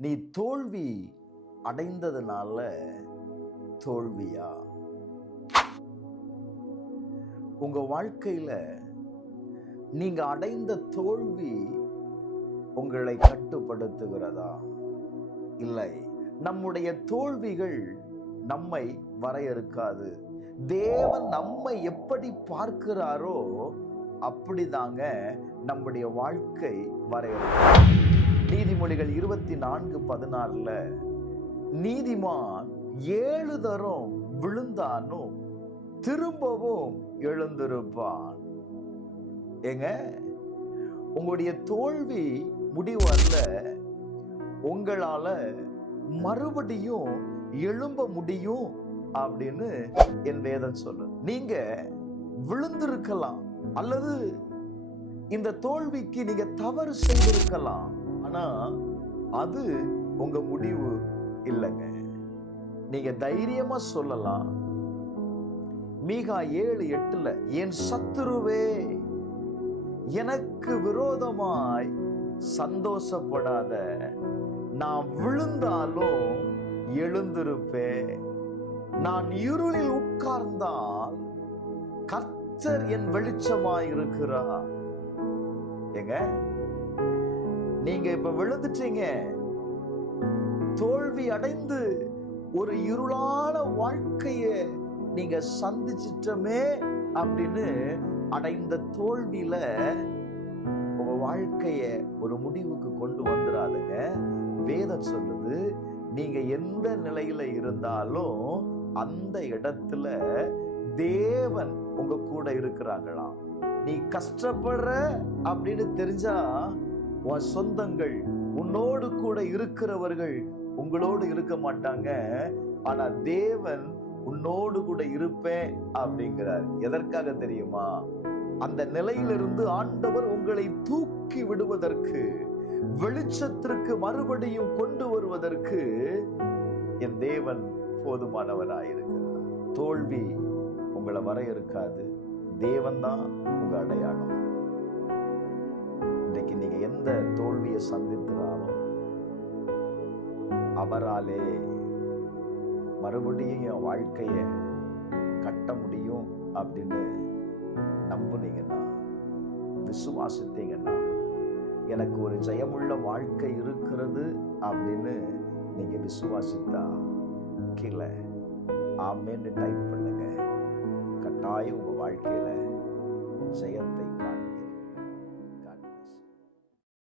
நீ தோல்வி அடைந்ததுனால தோல்வியா? உங்க வாழ்க்கையில நீங்க அடைந்த தோல்வி உங்களை கட்டுப்படுத்துகிறதா? இல்லை. நம்முடைய தோல்விகள் நம்மை வரையறுக்காது. தேவன் நம்மை எப்படி பார்க்கிறாரோ அப்படிதாங்க நம்முடைய வாழ்க்கை வரையறுக்கும். நீதிமொழிகள் 24:16 நீதிமான் 7 தரம் விழுந்தானும் திரும்பவும் எழுந்திருப்பான். ஏங்க, உங்களுடைய தோல்வி முடிவு அல்ல. உங்களால மறுபடியும் எழும்ப முடியும் அப்படின்னு என் வேதம் சொல்லுது. நீங்க விழுந்திருக்கலாம், அல்லது இந்த தோல்விக்கு நீங்க தவறு செய்திருக்கலாம். ஆனா அது உங்க முடிவு இல்லைங்க. நீங்க தைரியமா சொல்லலாம். மீகா 7:8 என் சத்துருவே, எனக்கு விரோதமாய் சந்தோஷப்படாத, நான் விழுந்தாலும் எழுந்திருப்பேன். நான் இருளில் உட்கார்ந்தால் கர்த்தர் என் வெளிச்சமாய் இருக்கிறார். ஏங்க, நீங்க இப்ப விழுந்துட்டீங்க, தோல்வி அடைந்து ஒரு இருளான வாழ்க்கைய நீங்க சந்திச்சிட்டமே அப்படின்னு அடைந்த தோல்வியில உங்க வாழ்க்கைய ஒரு முடிவுக்கு கொண்டு வந்துடாதுங்க. வேதம் சொல்லுது, நீங்க எந்த நிலையில இருந்தாலும் அந்த இடத்துல தேவன் உங்க கூட இருக்கிறாங்களாம். நீ கஷ்டப்படுற அப்படின்னு தெரிஞ்சா உன் சொந்தங்கள், உன்னோடு கூட இருக்கிறவர்கள் உங்களோடு இருக்க மாட்டாங்க. ஆனா தேவன் உன்னோடு கூட இருப்பேன் அப்படிங்கிறார். எதற்காக தெரியுமா? அந்த நிலையிலிருந்து ஆண்டவர் உங்களை தூக்கி விடுவதற்கு, வெளிச்சத்திற்கு மறுபடியும் கொண்டு வருவதற்கு என் தேவன் போதுமானவராயிருக்கிறார். தோல்வி உங்களை வரையறுக்காது. தேவன் தான் உங்க அடையாளம். இன்றைக்கு நீங்க எந்த தோல்வியை சந்தித்தாலும் அவராலே மறுபடியும் என் வாழ்க்கைய கட்ட முடியும் அப்படின்னு நம்புனீங்கன்னா, விசுவாசித்தீங்கன்னா, எனக்கு ஒரு ஜெயமுள்ள வாழ்க்கை இருக்கிறது அப்படின்னு நீங்க விசுவாசித்தா கீழே ஆமென்னு டைப் பண்ணுங்க. கட்டாயம் உங்க வாழ்க்கையில ஜெயத்தை